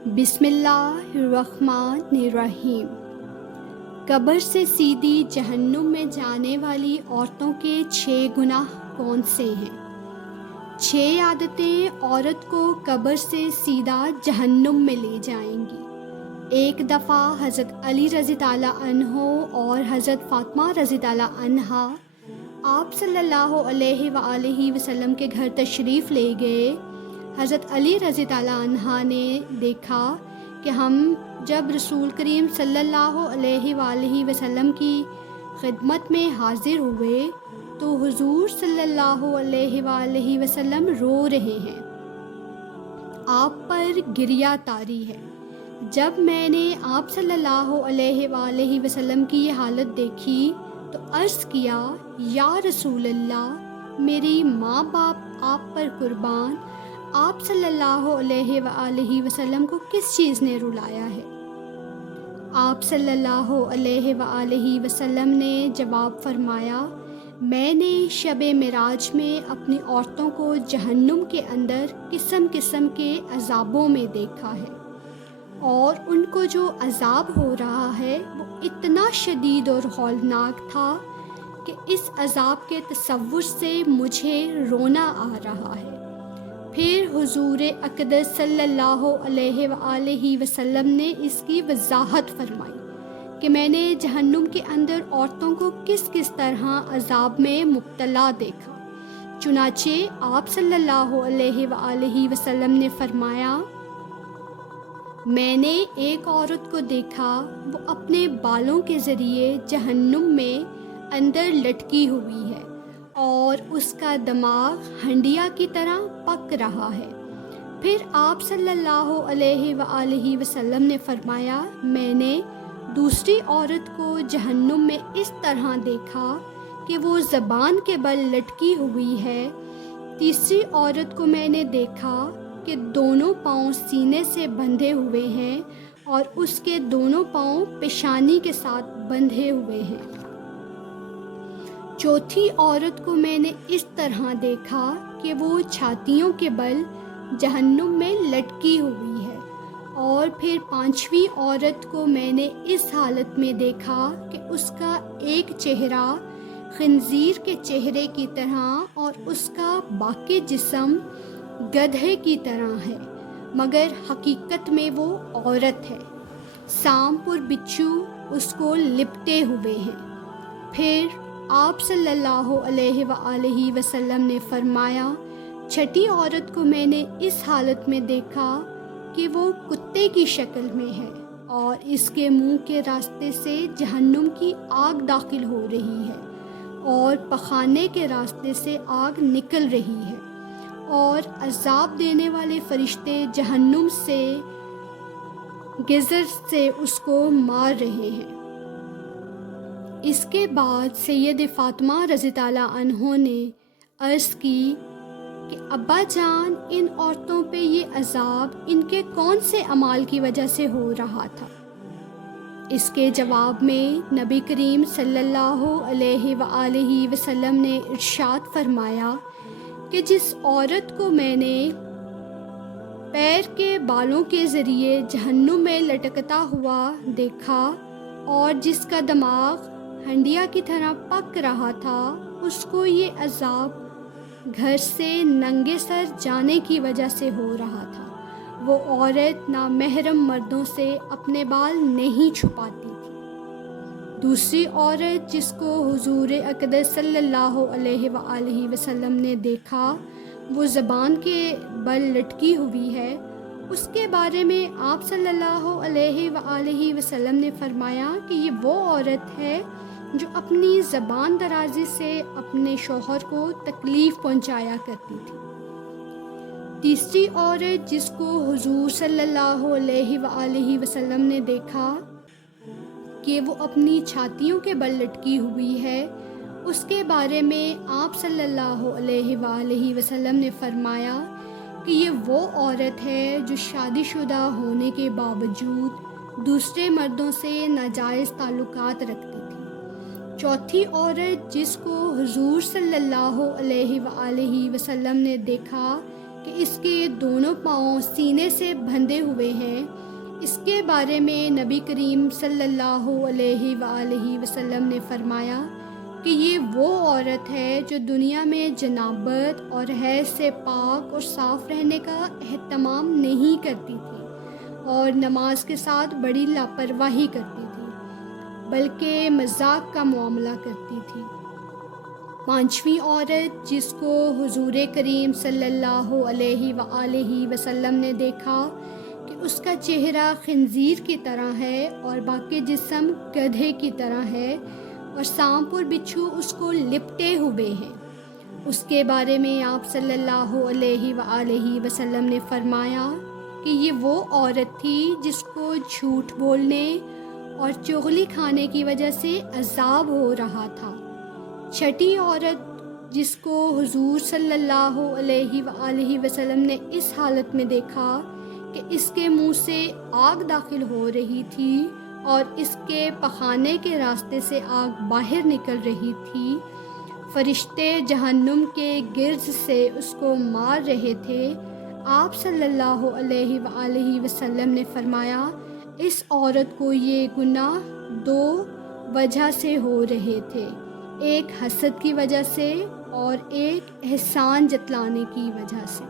بسم اللہ الرحمن الرحیم۔ قبر سے سیدھی جہنم میں جانے والی عورتوں کے 6 گناہ کون سے ہیں؟ 6 عادتیں عورت کو قبر سے سیدھا جہنم میں لے جائیں گی۔ ایک دفعہ حضرت علی رضی اللہ عنہ اور حضرت فاطمہ رضی اللہ عنہا آپ صلی اللہ علیہ وآلہ وسلم کے گھر تشریف لے گئے۔ حضرت علی رضی اللہ عنہ نے دیکھا کہ ہم جب رسول کریم صلی اللہ علیہ وآلہ وسلم کی خدمت میں حاضر ہوئے تو حضور صلی اللہ علیہ وآلہ وسلم رو رہے ہیں، آپ پر گریہ طاری ہے۔ جب میں نے آپ صلی اللہ علیہ وآلہ وسلم کی یہ حالت دیکھی تو عرض کیا، یا رسول اللہ، میری ماں باپ آپ پر قربان، آپ صلی اللہ علیہ وآلہ وسلم کو کس چیز نے رلایا ہے؟ آپ صلی اللہ علیہ وآلہ وسلم نے جواب فرمایا، میں نے شب معراج میں اپنی عورتوں کو جہنم کے اندر قسم قسم کے عذابوں میں دیکھا ہے، اور ان کو جو عذاب ہو رہا ہے وہ اتنا شدید اور ہولناک تھا کہ اس عذاب کے تصور سے مجھے رونا آ رہا ہے۔ پھر حضور اقدس صلی اللہ علیہ وآلہ وسلم نے اس کی وضاحت فرمائی کہ میں نے جہنم کے اندر عورتوں کو کس کس طرح عذاب میں مبتلا دیکھا۔ چنانچہ آپ صلی اللہ علیہ وآلہ وسلم نے فرمایا، میں نے ایک عورت کو دیکھا، وہ اپنے بالوں کے ذریعے جہنم میں اندر لٹکی ہوئی ہے اور اس کا دماغ ہنڈیا کی طرح پک رہا ہے۔ پھر آپ صلی اللہ علیہ وآلہ وسلم نے فرمایا، میں نے دوسری عورت کو جہنم میں اس طرح دیکھا کہ وہ زبان کے بل لٹکی ہوئی ہے۔ تیسری عورت کو میں نے دیکھا کہ دونوں پاؤں سینے سے بندھے ہوئے ہیں اور اس کے دونوں پاؤں پیشانی کے ساتھ بندھے ہوئے ہیں۔ چوتھی عورت کو میں نے اس طرح دیکھا کہ وہ چھاتیوں کے بل جہنم میں لٹکی ہوئی ہے، اور پھر پانچویں عورت کو میں نے اس حالت میں دیکھا کہ اس کا ایک چہرہ خنزیر کے چہرے کی طرح اور اس کا باقی جسم گدھے کی طرح ہے، مگر حقیقت میں وہ عورت ہے۔ سانپ اور بچھو اس کو لپٹے ہوئے ہیں۔ پھر آپ صلی اللہ علیہ وآلہ وسلم نے فرمایا، چھٹی عورت کو میں نے اس حالت میں دیکھا کہ وہ کتے کی شکل میں ہے اور اس کے منہ کے راستے سے جہنم کی آگ داخل ہو رہی ہے اور پخانے کے راستے سے آگ نکل رہی ہے، اور عذاب دینے والے فرشتے جہنم سے گزر سے اس کو مار رہے ہیں۔ اس کے بعد سید فاطمہ رضی اللہ عنہ نے عرض کی کہ ابا جان، ان عورتوں پہ یہ عذاب ان کے کون سے اعمال کی وجہ سے ہو رہا تھا؟ اس کے جواب میں نبی کریم صلی اللہ علیہ وآلہ وسلم نے ارشاد فرمایا کہ جس عورت کو میں نے پیر کے بالوں کے ذریعے جہنم میں لٹکتا ہوا دیکھا اور جس کا دماغ ہنڈیا کی طرح پک رہا تھا، اس کو یہ عذاب گھر سے ننگے سر جانے کی وجہ سے ہو رہا تھا۔ وہ عورت نامحرم مردوں سے اپنے بال نہیں چھپاتی تھی۔ دوسری عورت جس کو حضور اقدس صلی اللہ علیہ وآلہ وسلم نے دیکھا، وہ زبان کے بل لٹکی ہوئی ہے، اس کے بارے میں آپ صلی اللہ علیہ وآلہ وسلم نے فرمایا کہ یہ وہ عورت ہے جو اپنی زبان درازی سے اپنے شوہر کو تکلیف پہنچایا کرتی تھی۔ تیسری عورت جس کو حضور صلی اللہ علیہ وآلہ وسلم نے دیکھا کہ وہ اپنی چھاتیوں کے بل لٹکی ہوئی ہے، اس کے بارے میں آپ صلی اللہ علیہ وآلہ وسلم نے فرمایا کہ یہ وہ عورت ہے جو شادی شدہ ہونے کے باوجود دوسرے مردوں سے ناجائز تعلقات رکھتی تھی۔ چوتھی عورت جس کو حضور صلی اللہ علیہ وآلہ وسلم نے دیکھا کہ اس کے دونوں پاؤں سینے سے بندھے ہوئے ہیں، اس کے بارے میں نبی کریم صلی اللہ علیہ وآلہ وسلم نے فرمایا کہ یہ وہ عورت ہے جو دنیا میں جنابت اور حیض سے پاک اور صاف رہنے کا اہتمام نہیں کرتی تھی اور نماز کے ساتھ بڑی لاپرواہی کرتی تھی، بلکہ مذاق کا معاملہ کرتی تھی۔ پانچویں عورت جس کو حضور کریم صلی اللہ علیہ وآلہ وسلم نے دیکھا کہ اس کا چہرہ خنزیر کی طرح ہے اور باقی جسم گدھے کی طرح ہے اور سانپ اور بچھو اس کو لپٹے ہوئے ہیں، اس کے بارے میں آپ صلی اللہ علیہ وآلہ وسلم نے فرمایا کہ یہ وہ عورت تھی جس کو جھوٹ بولنے اور چغلی کھانے کی وجہ سے عذاب ہو رہا تھا۔ چھٹی عورت جس کو حضور صلی اللہ علیہ وآلہ وسلم نے اس حالت میں دیکھا کہ اس کے منہ سے آگ داخل ہو رہی تھی اور اس کے پخانے کے راستے سے آگ باہر نکل رہی تھی، فرشتے جہنم کے گرز سے اس کو مار رہے تھے، آپ صلی اللہ علیہ وآلہ وسلم نے فرمایا اس عورت کو یہ گناہ دو وجہ سے ہو رہے تھے، ایک حسد کی وجہ سے اور ایک احسان جتلانے کی وجہ سے۔